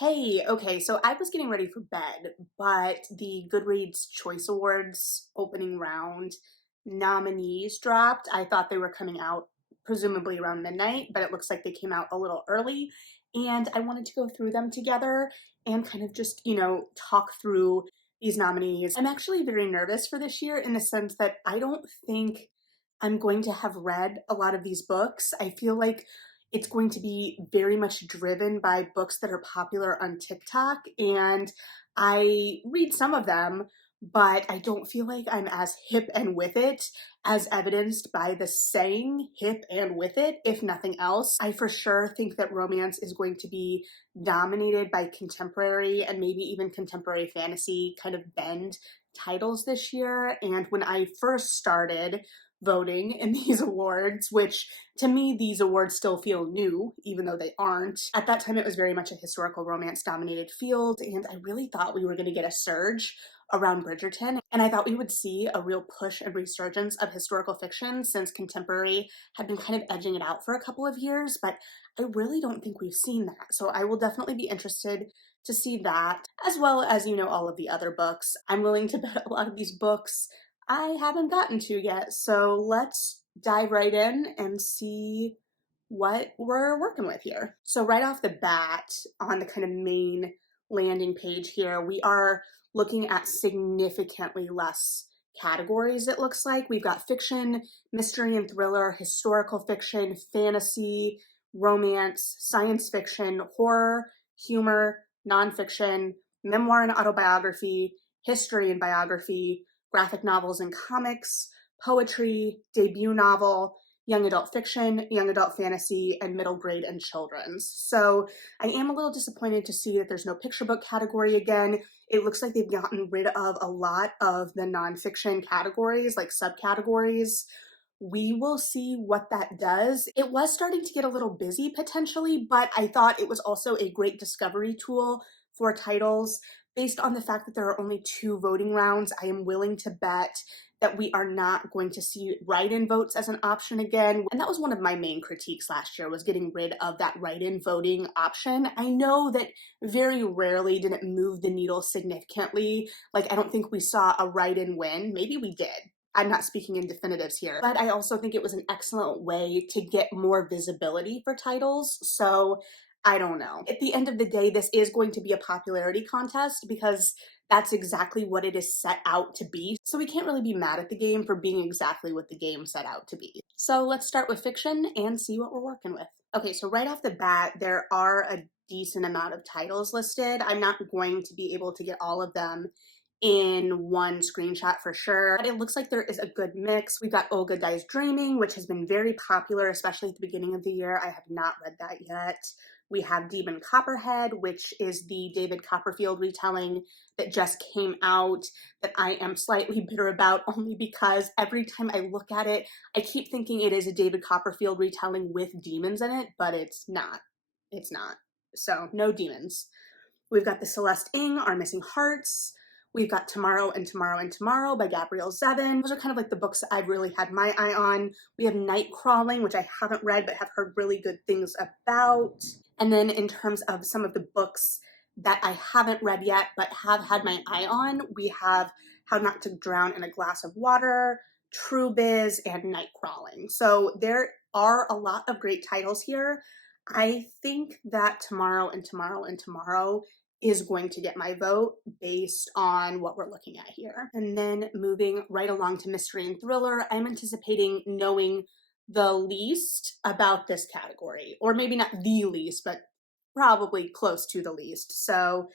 Hey, okay, so I was getting ready for bed, but the Goodreads Choice Awards opening round nominees dropped. I thought they were coming out presumably around midnight, but it looks like they came out a little early. And I wanted to go through them together and kind of just, talk through these nominees. I'm actually very nervous for this year in the sense that I don't think I'm going to have read a lot of these books. I feel like it's going to be very much driven by books that are popular on TikTok. And I read some of them, but I don't feel like I'm as hip and with it as evidenced by the saying hip and with it, if nothing else. I for sure think that romance is going to be dominated by contemporary and maybe even contemporary fantasy kind of bend titles this year. And when I first started voting in these awards, which to me, these awards still feel new, even though they aren't. At that time, it was very much a historical romance dominated field, and I really thought we were going to get a surge around Bridgerton, and I thought we would see a real push and resurgence of historical fiction since contemporary had been kind of edging it out for a couple of years, but I really don't think we've seen that. So I will definitely be interested to see that, as well as, all of the other books. I'm willing to bet a lot of these books I haven't gotten to yet. So let's dive right in and see what we're working with here. So right off the bat, on the kind of main landing page here, we are looking at significantly less categories, it looks like. We've got fiction, mystery and thriller, historical fiction, fantasy, romance, science fiction, horror, humor, nonfiction, memoir and autobiography, history and biography, graphic novels and comics, poetry, debut novel, young adult fiction, young adult fantasy, and middle grade and children's. So I am a little disappointed to see that there's no picture book category again. It looks like they've gotten rid of a lot of the nonfiction categories, like subcategories. We will see what that does. It was starting to get a little busy potentially, but I thought it was also a great discovery tool for titles. Based on the fact that there are only 2 voting rounds, I am willing to bet that we are not going to see write-in votes as an option again. And that was one of my main critiques last year, was getting rid of that write-in voting option. I know that very rarely did it move the needle significantly. Like, I don't think we saw a write-in win. Maybe we did. I'm not speaking in definitives here, but I also think it was an excellent way to get more visibility for titles. So I don't know. At the end of the day, this is going to be a popularity contest because that's exactly what it is set out to be. So we can't really be mad at the game for being exactly what the game set out to be. So let's start with fiction and see what we're working with. Okay, so right off the bat, there are a decent amount of titles listed. I'm not going to be able to get all of them in one screenshot for sure, but it looks like there is a good mix. We've got Olga Dies Dreaming, which has been very popular, especially at the beginning of the year. I have not read that yet. We have Demon Copperhead, which is the David Copperfield retelling that just came out that I am slightly bitter about, only because every time I look at it, I keep thinking it is a David Copperfield retelling with demons in it, but it's not. It's not. So no demons. We've got The Celeste Ng, Our Missing Hearts. We've got Tomorrow and Tomorrow and Tomorrow by Gabrielle Zevin. Those are kind of like the books that I've really had my eye on. We have Night Crawling, which I haven't read but have heard really good things about. And then in terms of some of the books that I haven't read yet but have had my eye on, we have How Not to Drown in a Glass of Water, True Biz, and Night Crawling. So there are a lot of great titles here. I think that Tomorrow and Tomorrow and Tomorrow is going to get my vote based on what we're looking at here. And then moving right along to mystery and thriller, I'm anticipating knowing the least about this category, or maybe not the least, but probably close to the least. So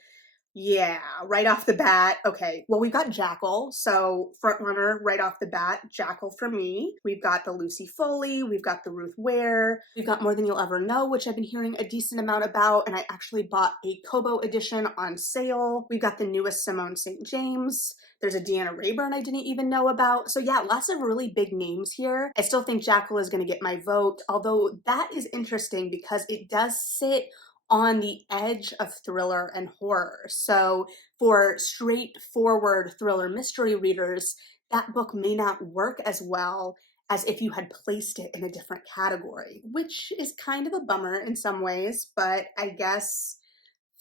yeah, right off the bat, okay, well, we've got Jackal, so front runner right off the bat, Jackal for me. We've got the Lucy Foley, we've got the Ruth Ware, we've got More Than You'll Ever Know, which I've been hearing a decent amount about, and I actually bought a Kobo edition on sale. We've got the newest Simone St. James. There's a Deanna Rayburn I didn't even know about. So yeah, lots of really big names here. I still think Jackal is going to get my vote, although that is interesting because it does sit on the edge of thriller and horror. So for straightforward thriller mystery readers, that book may not work as well as if you had placed it in a different category, which is kind of a bummer in some ways, but I guess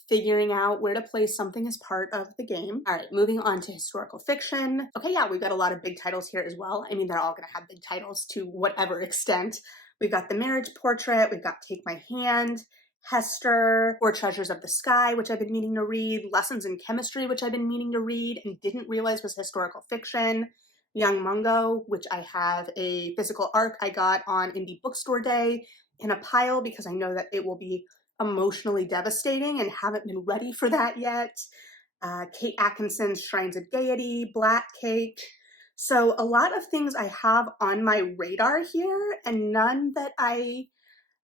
figuring out where to place something as part of the game. All right, moving on to historical fiction. Okay, yeah, we've got a lot of big titles here as well. I mean, they're all gonna have big titles to whatever extent. We've got The Marriage Portrait, we've got Take My Hand, Hester, or Treasures of the Sky, which I've been meaning to read, Lessons in Chemistry, which I've been meaning to read and didn't realize was historical fiction, Young Mungo, which I have a physical ARC I got on Indie Bookstore Day in a pile because I know that it will be emotionally devastating and haven't been ready for that yet. Kate Atkinson's Shrines of Gaiety, Black Cake. So a lot of things I have on my radar here and none that I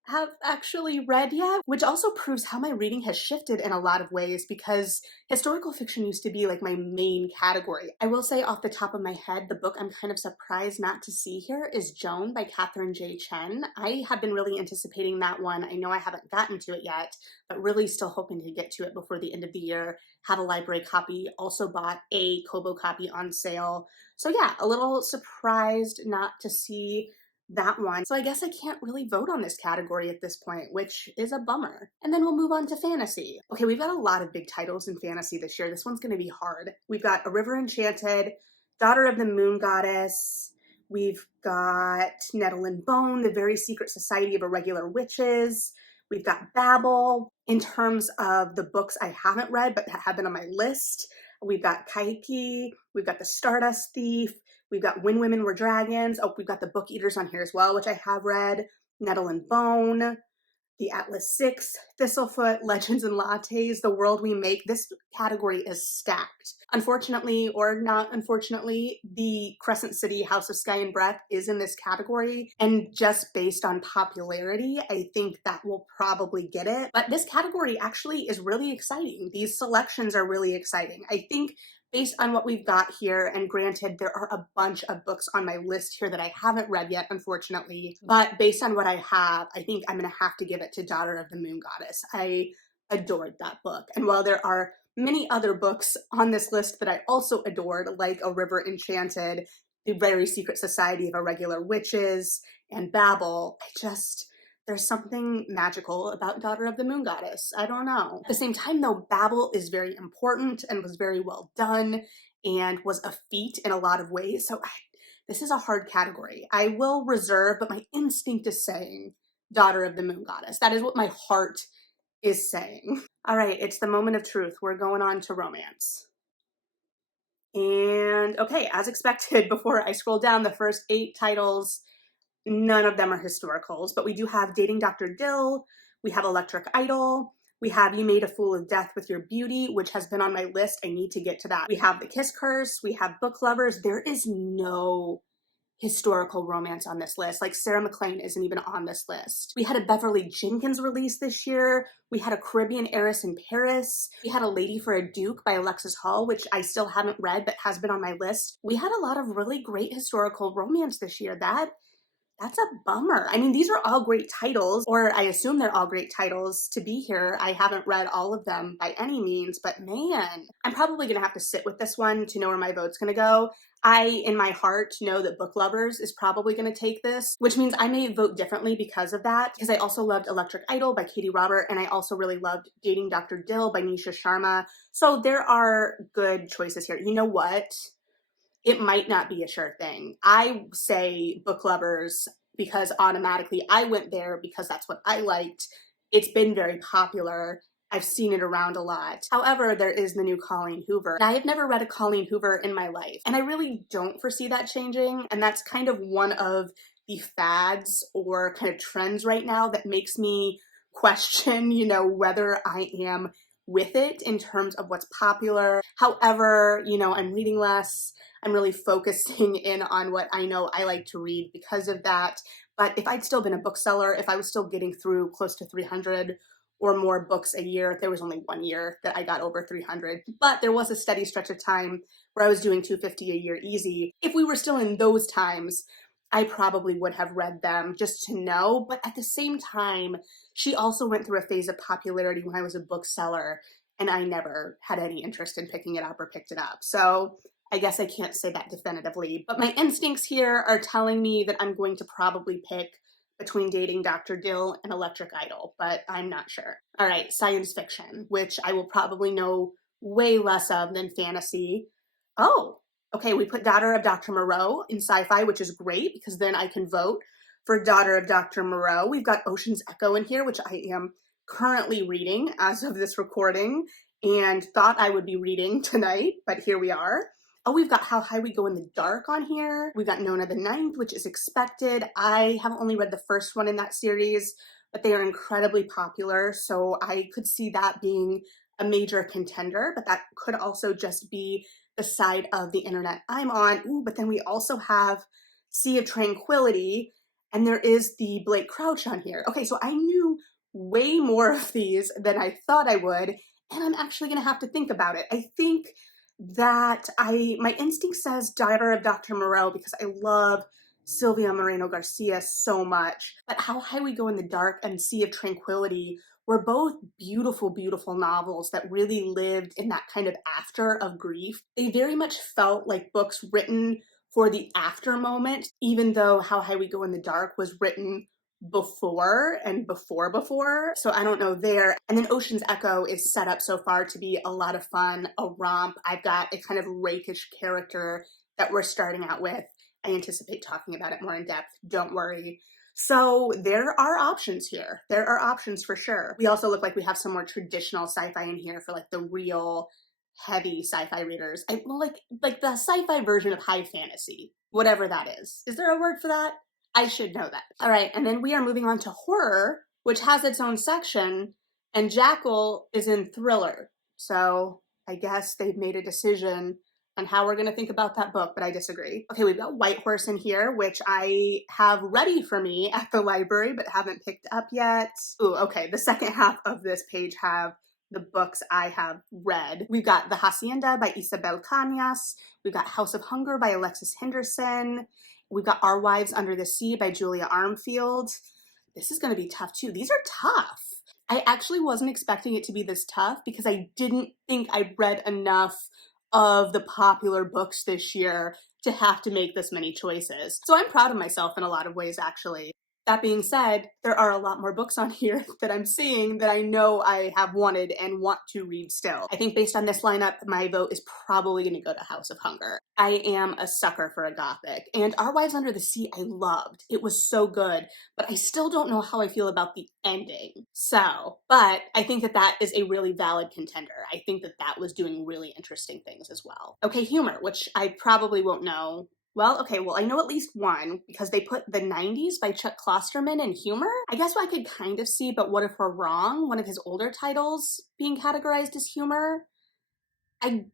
have actually read yet, which also proves how my reading has shifted in a lot of ways because historical fiction used to be like my main category. I will say off the top of my head, the book I'm kind of surprised not to see here is Joan by Catherine J. Chen. I have been really anticipating that one. I know I haven't gotten to it yet, but really still hoping to get to it before the end of the year. Have a library copy, also bought a Kobo copy on sale. So yeah, a little surprised not to see that one. So I guess I can't really vote on this category at this point, which is a bummer. And then we'll move on to fantasy. Okay, we've got a lot of big titles in fantasy this year. This one's gonna be hard. We've got A River Enchanted, Daughter of the Moon Goddess, we've got Nettle and Bone, The Very Secret Society of Irregular Witches, we've got Babel. In terms of the books I haven't read but have been on my list, we've got Kaiki, we've got The Stardust Thief, we've got When Women Were Dragons. Oh, we've got The Book Eaters on here as well, which I have read. Nettle and Bone, The Atlas Six, Thistlefoot, Legends and Lattes, The World We Make. This category is stacked. Unfortunately, or not unfortunately, the Crescent City House of Sky and Breath is in this category. And just based on popularity, I think that will probably get it. But this category actually is really exciting. These selections are really exciting. I think based on what we've got here, and granted, there are a bunch of books on my list here that I haven't read yet, unfortunately, but based on what I have, I think I'm gonna have to give it to Daughter of the Moon Goddess. I adored that book. And while there are many other books on this list that I also adored, like A River Enchanted, The Very Secret Society of Irregular Witches, and Babel, there's something magical about Daughter of the Moon Goddess. I don't know. At the same time though, Babel is very important and was very well done and was a feat in a lot of ways. So this is a hard category. I will reserve, but my instinct is saying Daughter of the Moon Goddess. That is what my heart is saying. All right, it's the moment of truth. We're going on to romance. And okay, as expected, before I scroll down, the first 8 titles, none of them are historicals, but we do have Dating Dr. Dill, we have Electric Idol, we have You Made a Fool of Death with Your Beauty, which has been on my list. I need to get to that. We have The Kiss Curse, we have Book Lovers. There is no historical romance on this list. Like Sarah McLean isn't even on this list. We had a Beverly Jenkins release this year. We had a Caribbean Heiress in Paris. We had A Lady for a Duke by Alexis Hall, which I still haven't read but has been on my list. We had a lot of really great historical romance this year. That's a bummer. I mean, these are all great titles, or I assume they're all great titles to be here. I haven't read all of them by any means, but man, I'm probably gonna have to sit with this one to know where my vote's gonna go. I, in my heart, know that Book Lovers is probably gonna take this, which means I may vote differently because of that, because I also loved Electric Idol by Katie Robert, and I also really loved Dating Dr. Dill by Nisha Sharma. So there are good choices here. You know what? It might not be a sure thing. I say Book Lovers because automatically I went there because that's what I liked. It's been very popular. I've seen it around a lot. However, there is the new Colleen Hoover. I have never read a Colleen Hoover in my life, and I really don't foresee that changing. And that's kind of one of the fads or kind of trends right now that makes me question, whether I am with it in terms of what's popular. However, I'm reading less. I'm really focusing in on what I know I like to read because of that. But if I'd still been a bookseller, if I was still getting through close to 300 or more books a year, there was only one year that I got over 300, but there was a steady stretch of time where I was doing 250 a year easy. If we were still in those times, I probably would have read them just to know. But at the same time, she also went through a phase of popularity when I was a bookseller, and I never had any interest in picking it up or picked it up. So I guess I can't say that definitively, but my instincts here are telling me that I'm going to probably pick between dating Dr. Dill and Electric Idol, but I'm not sure. All right, science fiction, which I will probably know way less of than fantasy. Oh, okay, we put Daughter of Dr. Moreau in sci-fi, which is great because then I can vote for Daughter of Dr. Moreau. We've got Ocean's Echo in here, which I am currently reading as of this recording and thought I would be reading tonight, but here we are. Oh, we've got How High We Go in the Dark on here. We've got Nona the Ninth, which is expected. I have only read the first one in that series, but they are incredibly popular, so I could see that being a major contender, but that could also just be the side of the internet I'm on. Ooh, but then we also have Sea of Tranquility, and there is the Blake Crouch on here. Okay, so I knew way more of these than I thought I would, and I'm actually gonna have to think about it. I think that my instinct says Daughter of Dr. Moreau because I love Sylvia Moreno Garcia so much. But How High We Go in the Dark and Sea of Tranquility were both beautiful, beautiful novels that really lived in that kind of after of grief. They very much felt like books written for the after moment, even though How High We Go in the Dark was written before and before. So I don't know there. And then Ocean's Echo is set up so far to be a lot of fun, a romp. I've got a kind of rakish character that we're starting out with. I anticipate talking about it more in depth. Don't worry. So there are options here. There are options for sure. We also look like we have some more traditional sci-fi in here for like the real heavy sci-fi readers. Like the sci-fi version of high fantasy, whatever that is. Is there a word for that? I should know that. All right, and then we are moving on to horror, which has its own section, and Jackal is in thriller. So I guess they've made a decision on how we're going to think about that book, but I disagree. Okay, we've got White Horse in here, which I have ready for me at the library, but haven't picked up yet. Ooh, okay, the second half of this page have the books I have read. We've got The Hacienda by Isabel Cañas. We've got House of Hunger by Alexis Henderson. We've got Our Wives Under the Sea by Julia Armfield. This is going to be tough too. These are tough. I actually wasn't expecting it to be this tough because I didn't think I'd read enough of the popular books this year to have to make this many choices. So I'm proud of myself in a lot of ways, actually. That being said, there are a lot more books on here that I'm seeing that I know I have wanted and want to read still. I think based on this lineup, my vote is probably going to go to House of Hunger. I am a sucker for a gothic, and Our Wives Under the Sea I loved. It was so good, but I still don't know how I feel about the ending. So, but I think that that is a really valid contender. I think that that was doing really interesting things as well. Okay, humor, which I probably won't know. Well, okay, well, I know at least one because they put The 90s by Chuck Klosterman in humor. I guess I could kind of see, but what if we're wrong? One of his older titles being categorized as humor. I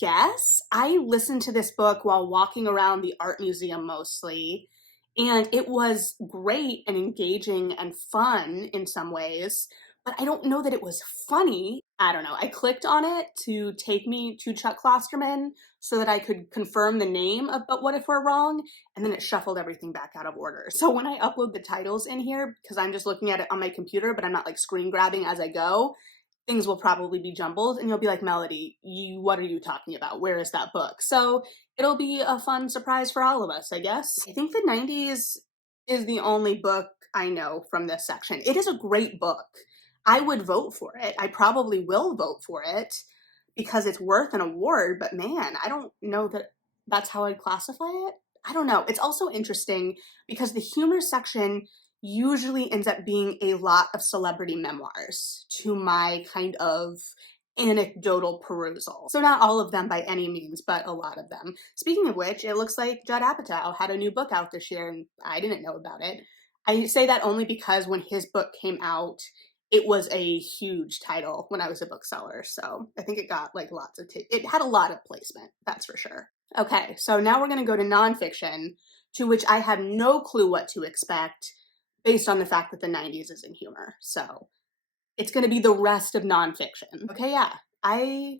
guess I listened to this book while walking around the art museum mostly, and it was great and engaging and fun in some ways, but I don't know that it was funny. I don't know. I clicked on it to take me to Chuck Klosterman so that I could confirm the name of But What If We're Wrong, and then it shuffled everything back out of order. So when I upload the titles in here, because I'm just looking at it on my computer, but I'm not like screen grabbing as I go, things will probably be jumbled and you'll be like, Melody, what are you talking about? Where is that book? So it'll be a fun surprise for all of us, I guess. I think The 90s is the only book I know from this section. It is a great book. I would vote for it. I probably will vote for it because it's worth an award, but man, I don't know that that's how I'd classify it. I don't know. It's also interesting because the humor section usually ends up being a lot of celebrity memoirs to my kind of anecdotal perusal. So not all of them by any means, but a lot of them. Speaking of which, it looks like Judd Apatow had a new book out this year and I didn't know about it. I say that only because when his book came out, it was a huge title when I was a bookseller. So I think it got like lots of, it had a lot of placement, that's for sure. Okay, so now we're gonna go to nonfiction, to which I had no clue what to expect based on the fact that The 90s is in humor. So it's going to be the rest of nonfiction. Okay, yeah. I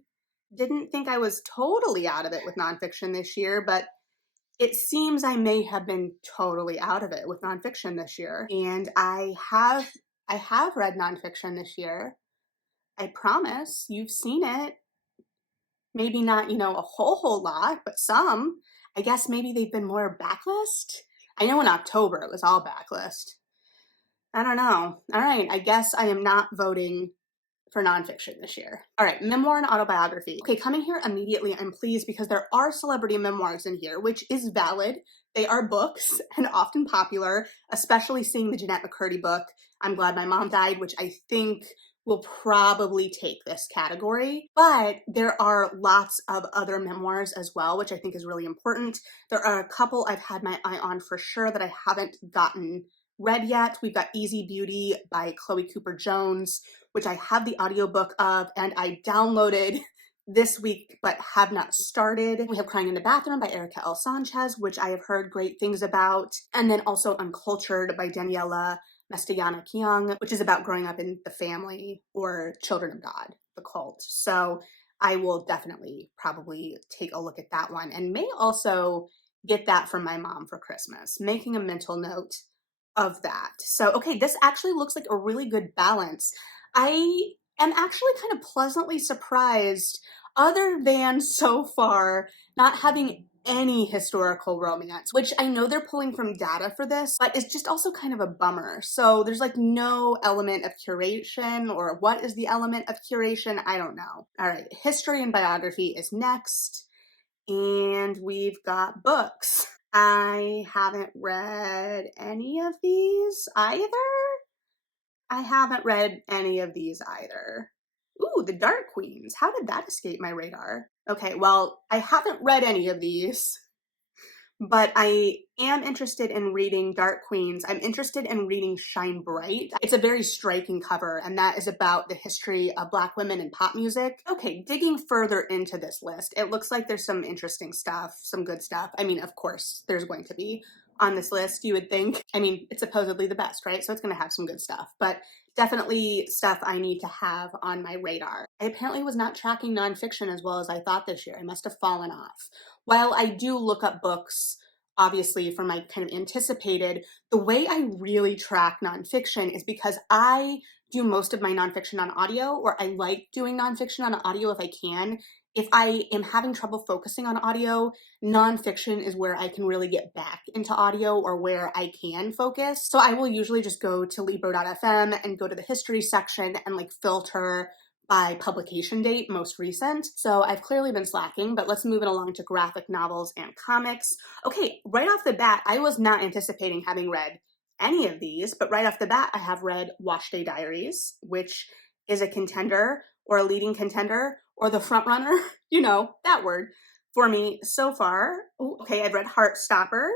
didn't think I was totally out of it with nonfiction this year, but it seems I may have been totally out of it with nonfiction this year. And I have read nonfiction this year. I promise. You've seen it. Maybe not, a whole lot, but some. I guess maybe they've been more backlist. I know in October it was all backlist. I don't know. All right, I guess I am not voting for nonfiction this year. All right, memoir and autobiography. Okay, coming here immediately, I'm pleased because there are celebrity memoirs in here, which is valid. They are books and often popular, especially seeing the Jeanette McCurdy book, I'm Glad My Mom Died, which I think will probably take this category. But there are lots of other memoirs as well, which I think is really important. There are a couple I've had my eye on for sure that I haven't gotten read yet. We've got Easy Beauty by Chloe Cooper Jones, which I have the audiobook of and I downloaded this week but have not started. We have Crying in the Bathroom by Erica L. Sanchez, which I have heard great things about. And then also Uncultured by Daniela Mestayana Kyung, which is about growing up in the family or Children of God, the cult. So I will definitely probably take a look at that one and may also get that from my mom for Christmas, making a mental note of that. So, okay, this actually looks like a really good balance. I am actually kind of pleasantly surprised, other than so far not having any historical romance, which I know they're pulling from data for this, but it's just also kind of a bummer. So there's like no element of curation, or what is the element of curation? I don't know. All right, history and biography is next, and we've got books. I haven't read any of these either. I haven't read any of these either. Ooh, The Dark Queens. How did that escape my radar? Okay, well, I haven't read any of these, but I am interested in reading Dark Queens. I'm interested in reading Shine Bright. It's a very striking cover, and that is about the history of Black women in pop music. Okay, digging further into this list, it looks like there's some interesting stuff, some good stuff. I mean, of course, there's going to be on this list, you would think. I mean, it's supposedly the best, right? So it's going to have some good stuff, but definitely stuff I need to have on my radar. I apparently was not tracking nonfiction as well as I thought this year. I must have fallen off. While I do look up books, obviously, for my kind of anticipated, the way I really track nonfiction is because I do most of my nonfiction on audio, or I like doing nonfiction on audio if I can. If I am having trouble focusing on audio, nonfiction is where I can really get back into audio, or where I can focus. So I will usually just go to Libro.fm and go to the history section and like filter by publication date, most recent. So I've clearly been slacking, but let's move it along to graphic novels and comics. Okay, right off the bat, I was not anticipating having read any of these, but right off the bat, I have read Wash Day Diaries, which is a contender, or a leading contender, or the front runner, you know, that word, for me so far. Ooh, okay, I've read Heartstopper.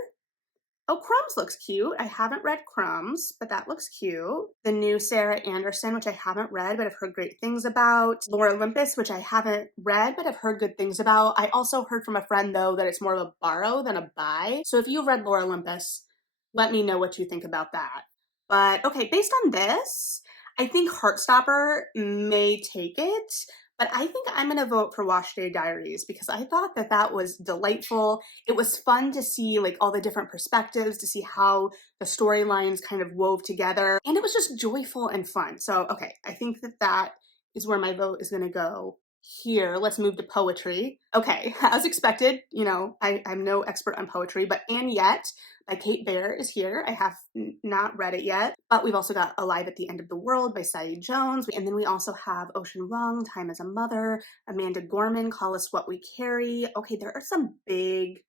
Oh, Crumbs looks cute. I haven't read Crumbs, but that looks cute. The new Sarah Anderson, which I haven't read, but I've heard great things about. Lore Olympus, which I haven't read, but I've heard good things about. I also heard from a friend, though, that it's more of a borrow than a buy. So if you've read Lore Olympus, let me know what you think about that. But okay, based on this, I think Heartstopper may take it. But I think I'm going to vote for Wash Day Diaries because I thought that that was delightful. It was fun to see like all the different perspectives, to see how the storylines kind of wove together. And it was just joyful and fun. So, okay, I think that that is where my vote is going to go here. Let's move to poetry. Okay, as expected, you know, I'm no expert on poetry, but And Yet by Kate Baer is here. I have not read it yet, but we've also got Alive at the End of the World by Saeed Jones. And then we also have Ocean Vuong, Time as a Mother, Amanda Gorman, Call Us What We Carry. Okay, there are some big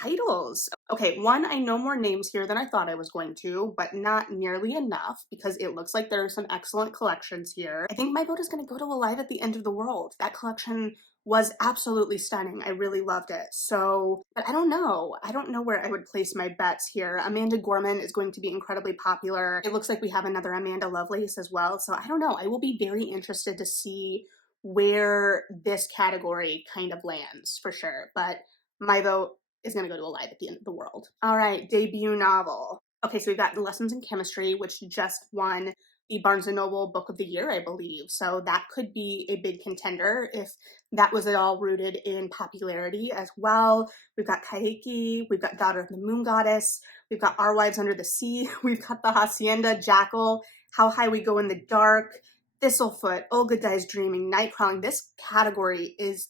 titles. Okay, one, I know more names here than I thought I was going to, but not nearly enough because it looks like there are some excellent collections here. I think my vote is going to go to Alive at the End of the World. That collection was absolutely stunning. I really loved it. So, but I don't know. I don't know where I would place my bets here. Amanda Gorman is going to be incredibly popular. It looks like we have another Amanda Lovelace as well. So I don't know. I will be very interested to see where this category kind of lands for sure. But my vote is going to go to Alive at the End of the World. All right, debut novel. Okay, so we've got Lessons in Chemistry, which just won the Barnes & Noble Book of the Year, I believe. So that could be a big contender if that was at all rooted in popularity as well. We've got Kaiki, we've got Daughter of the Moon Goddess, we've got Our Wives Under the Sea, we've got The Hacienda, Jackal, How High We Go in the Dark, Thistlefoot, Olga Dies Dreaming, Nightcrawling. This category is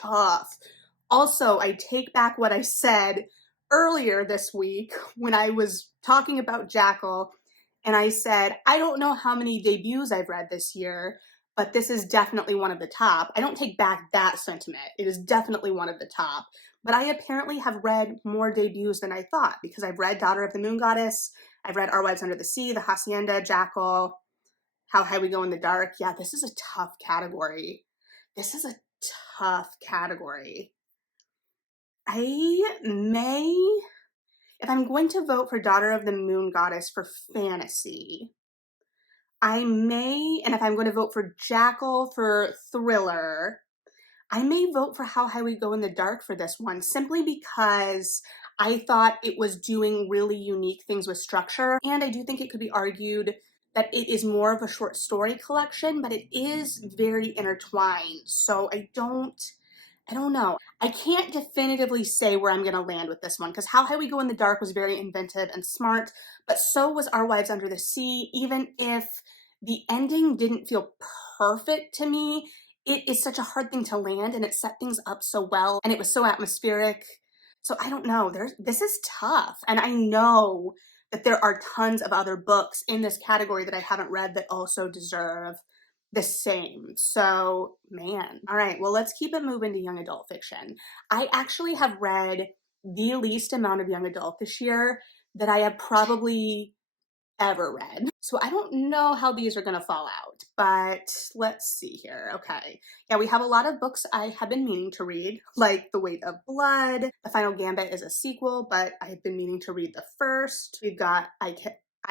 tough. Also, I take back what I said earlier this week when I was talking about Jackal and I said, I don't know how many debuts I've read this year, but this is definitely one of the top. I don't take back that sentiment. It is definitely one of the top. But I apparently have read more debuts than I thought, because I've read Daughter of the Moon Goddess, I've read Our Wives Under the Sea, The Hacienda, Jackal, How High We Go in the Dark. Yeah, this is a tough category. This is a tough category. I may, if I'm going to vote for Daughter of the Moon Goddess for fantasy, I may, and if I'm going to vote for Jackal for thriller, I may vote for How High We Go in the Dark for this one, simply because I thought it was doing really unique things with structure, and I do think it could be argued that it is more of a short story collection, but it is very intertwined, so I don't know. I can't definitively say where I'm going to land with this one, because How High We Go in the Dark was very inventive and smart, but so was Our Wives Under the Sea. Even if the ending didn't feel perfect to me, it is such a hard thing to land, and it set things up so well, and it was so atmospheric. So I don't know. This is tough, and I know that there are tons of other books in this category that I haven't read that also deserve the same. So, man. All right, well, let's keep it moving to young adult fiction. I actually have read the least amount of young adult this year that I have probably ever read. So I don't know how these are going to fall out, but let's see here. Okay. Yeah, we have a lot of books I have been meaning to read, like The Weight of Blood. The Final Gambit is a sequel, but I've been meaning to read the first. We've got I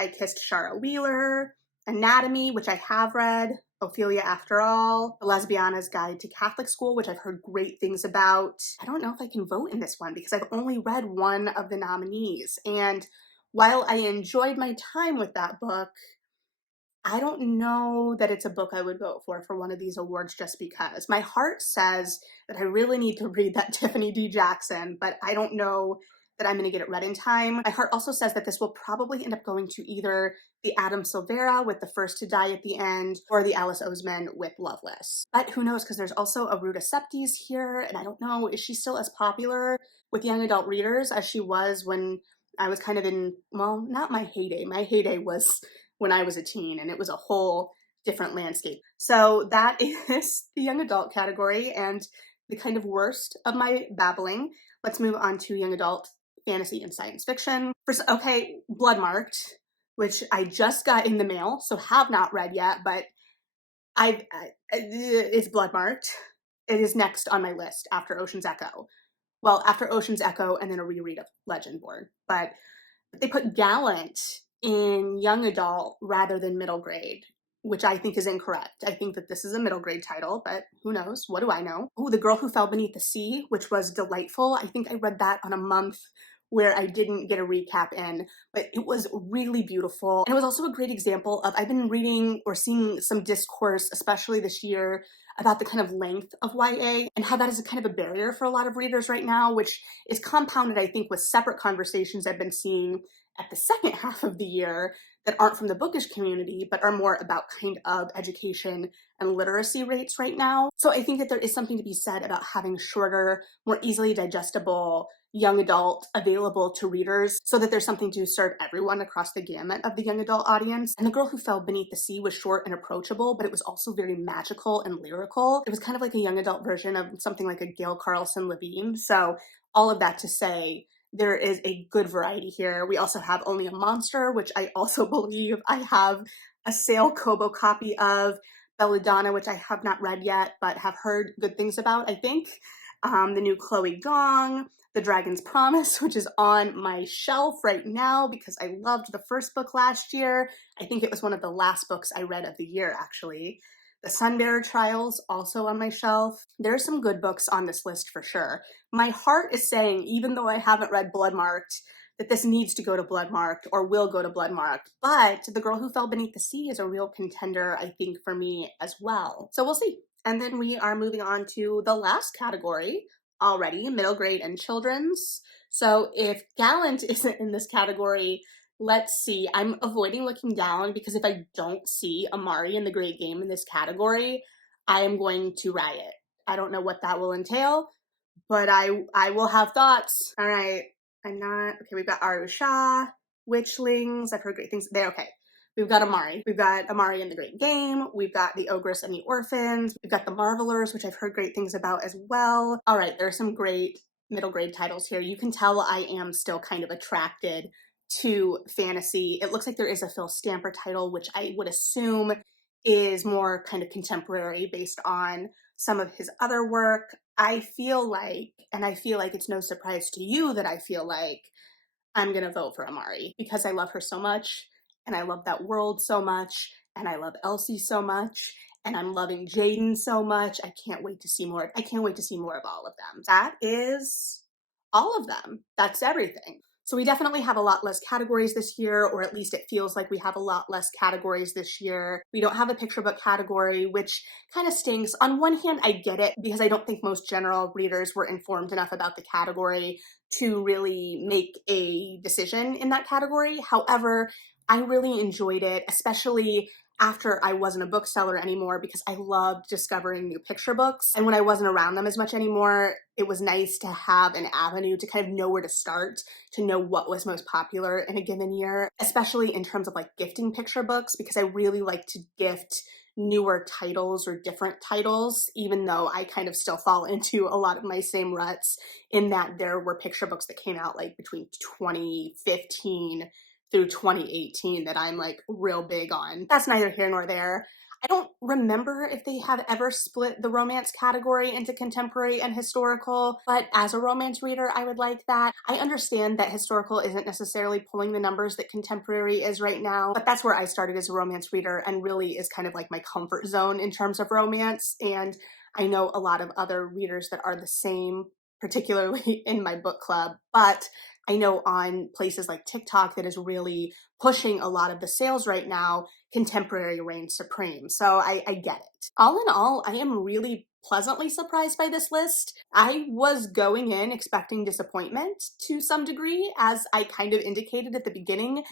Kissed Shara Wheeler, Anatomy, which I have read, Ophelia After All, The Lesbiana's Guide to Catholic School, which I've heard great things about. I don't know if I can vote in this one because I've only read one of the nominees, and while I enjoyed my time with that book, I don't know that it's a book I would vote for one of these awards just because. My heart says that I really need to read that Tiffany D. Jackson, but I don't know that I'm going to get it read in time. My heart also says that this will probably end up going to either the Adam Silvera with The First to Die at the end, or the Alice Oseman with Loveless. But who knows, because there's also Aruda Septes here, and I don't know, is she still as popular with young adult readers as she was when I was kind of in, well, not my heyday. My heyday was when I was a teen, and it was a whole different landscape. So that is the young adult category and the kind of worst of my babbling. Let's move on to young adult fantasy and science fiction. First, okay, Bloodmarked, which I just got in the mail, so have not read yet, but it's Bloodmarked. It is next on my list after Ocean's Echo. Well, after Ocean's Echo and then a reread of Legendborn. But they put Gallant in young adult rather than middle grade, which I think is incorrect. I think that this is a middle grade title, but who knows? What do I know? Oh, The Girl Who Fell Beneath the Sea, which was delightful. I think I read that on a month where I didn't get a recap in, but it was really beautiful. And it was also a great example of, I've been reading or seeing some discourse, especially this year, about the kind of length of YA and how that is a kind of a barrier for a lot of readers right now, which is compounded, I think, with separate conversations I've been seeing at the second half of the year that aren't from the bookish community, but are more about kind of education and literacy rates right now. So I think that there is something to be said about having shorter, more easily digestible young adult available to readers so that there's something to serve everyone across the gamut of the young adult audience. And The Girl Who Fell Beneath the Sea was short and approachable, but it was also very magical and lyrical. It was kind of like a young adult version of something like a Gail Carlson Levine. So all of that to say, there is a good variety here. We also have Only a Monster, which I also believe I have a sale Kobo copy of. Belladonna, which I have not read yet, but have heard good things about, I think. The new Chloe Gong, The Dragon's Promise, which is on my shelf right now because I loved the first book last year. I think it was one of the last books I read of the year, actually. The Sunbearer Trials, also on my shelf. There are some good books on this list for sure. My heart is saying, even though I haven't read Bloodmarked, that this needs to go to Bloodmarked or will go to Bloodmarked. But The Girl Who Fell Beneath the Sea is a real contender, I think, for me as well. So we'll see. And then we are moving on to the last category already, middle grade and children's. So if Gallant isn't in this category, let's see. I'm avoiding looking down because if I don't see Amari and the Great Game in this category, I am going to riot. I don't know what that will entail, but I will have thoughts. All right. Okay, we've got Aru Shah, Witchlings. I've heard great things there. Okay. We've got Amari. We've got Amari and the Great Game. We've got The Ogress and the Orphans. We've got The Marvelers, which I've heard great things about as well. All right, there are some great middle grade titles here. You can tell I am still kind of attracted to fantasy. It looks like there is a Phil Stamper title, which I would assume is more kind of contemporary based on some of his other work. I feel like it's no surprise to you that I feel like I'm gonna vote for Amari because I love her so much and I love that world so much and I love Elsie so much and I'm loving Jaden so much. I can't wait to see more. I can't wait to see more of all of them. That is all of them. That's everything. So we definitely have a lot less categories this year, or at least it feels like we have a lot less categories this year. We don't have a picture book category, which kind of stinks. On one hand, I get it because I don't think most general readers were informed enough about the category to really make a decision in that category. However, I really enjoyed it, especially after I wasn't a bookseller anymore because I loved discovering new picture books. And when I wasn't around them as much anymore, it was nice to have an avenue to kind of know where to start, to know what was most popular in a given year, especially in terms of like gifting picture books, because I really like to gift newer titles or different titles, even though I kind of still fall into a lot of my same ruts in that there were picture books that came out like between 2015 through 2018 that I'm like real big on. That's neither here nor there. I don't remember if they have ever split the romance category into contemporary and historical, but as a romance reader, I would like that. I understand that historical isn't necessarily pulling the numbers that contemporary is right now, but that's where I started as a romance reader and really is kind of like my comfort zone in terms of romance. And I know a lot of other readers that are the same, particularly in my book club, but I know on places like TikTok that is really pushing a lot of the sales right now, contemporary reigns supreme. So I get it. All in all, I am really pleasantly surprised by this list. I was going in expecting disappointment to some degree, as I kind of indicated at the beginning.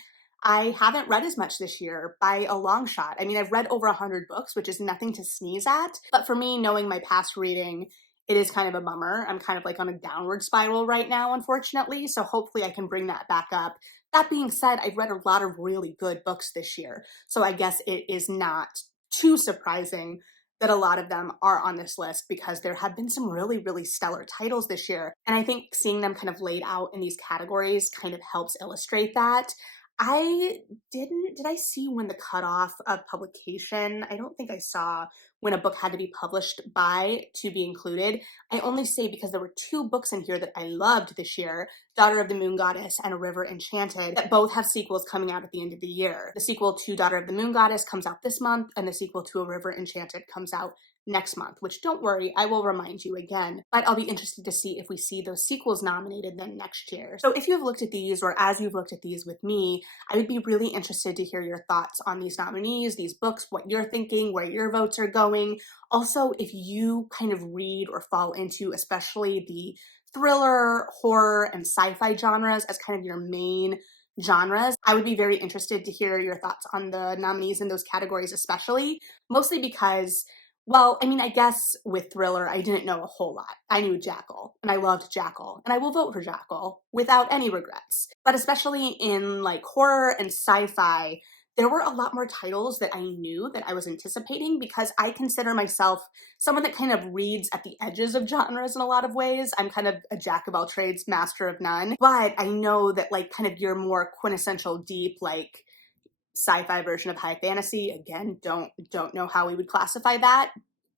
I haven't read as much this year by a long shot. I mean, I've read over 100 books, which is nothing to sneeze at. But for me, knowing my past reading, it is kind of a bummer. I'm kind of like on a downward spiral right now, unfortunately. So hopefully I can bring that back up. That being said, I've read a lot of really good books this year. So I guess it is not too surprising that a lot of them are on this list because there have been some really, really stellar titles this year. And I think seeing them kind of laid out in these categories kind of helps illustrate that. Did I see when the cutoff of publication? I don't think I saw when a book had to be published by to be included. I only say because there were two books in here that I loved this year, Daughter of the Moon Goddess and A River Enchanted, that both have sequels coming out at the end of the year. The sequel to Daughter of the Moon Goddess comes out this month, and the sequel to A River Enchanted comes out next month, which don't worry, I will remind you again, but I'll be interested to see if we see those sequels nominated then next year. So if you've looked at these, or as you've looked at these with me, I would be really interested to hear your thoughts on these nominees, these books, what you're thinking, where your votes are going. Also, if you kind of read or fall into especially the thriller, horror, and sci-fi genres as kind of your main genres, I would be very interested to hear your thoughts on the nominees in those categories, especially, mostly because, well, I mean, I guess with thriller, I didn't know a whole lot. I knew Jackal, and I loved Jackal, and I will vote for Jackal without any regrets. But especially in like horror and sci-fi, there were a lot more titles that I knew that I was anticipating because I consider myself someone that kind of reads at the edges of genres in a lot of ways. I'm kind of a jack of all trades, master of none. But I know that like kind of your more quintessential deep, like sci-fi version of high fantasy, again, don't know how we would classify that,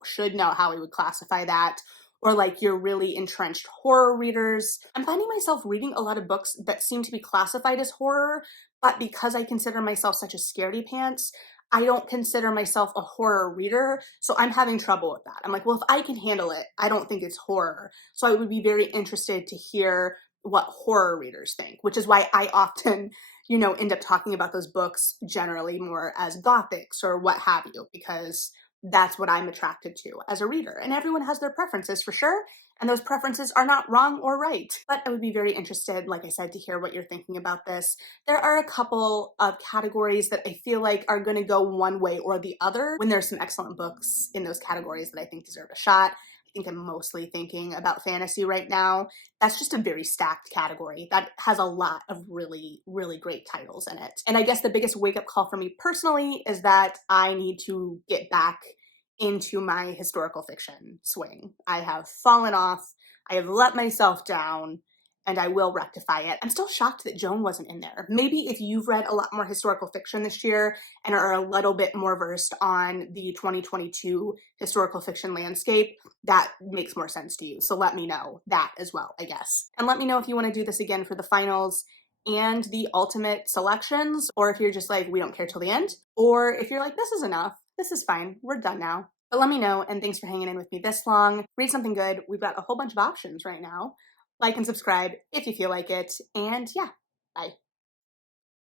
should know how we would classify that, or like your really entrenched horror readers. I'm finding myself reading a lot of books that seem to be classified as horror, but because I consider myself such a scaredy pants, I don't consider myself a horror reader, so I'm having trouble with that. I'm like, well, if I can handle it, I don't think it's horror. So I would be very interested to hear what horror readers think, which is why I often, end up talking about those books generally more as gothics or what have you, because that's what I'm attracted to as a reader. And everyone has their preferences for sure, and those preferences are not wrong or right. But I would be very interested, like I said, to hear what you're thinking about this. There are a couple of categories that I feel like are going to go one way or the other when there's some excellent books in those categories that I think deserve a shot. think I'm mostly thinking about fantasy right now. That's just a very stacked category that has a lot of really, really great titles in it. And I guess the biggest wake up call for me personally is that I need to get back into my historical fiction swing. I have fallen off, I have let myself down, and I will rectify it. I'm still shocked that Joan wasn't in there. Maybe if you've read a lot more historical fiction this year and are a little bit more versed on the 2022 historical fiction landscape, that makes more sense to you. So let me know that as well, I guess. And let me know if you want to do this again for the finals and the ultimate selections, or if you're just like, we don't care till the end, or if you're like, this is enough, this is fine, we're done now. But let me know, and thanks for hanging in with me this long. Read something good. We've got a whole bunch of options right now. Like and subscribe if you feel like it, and yeah, bye.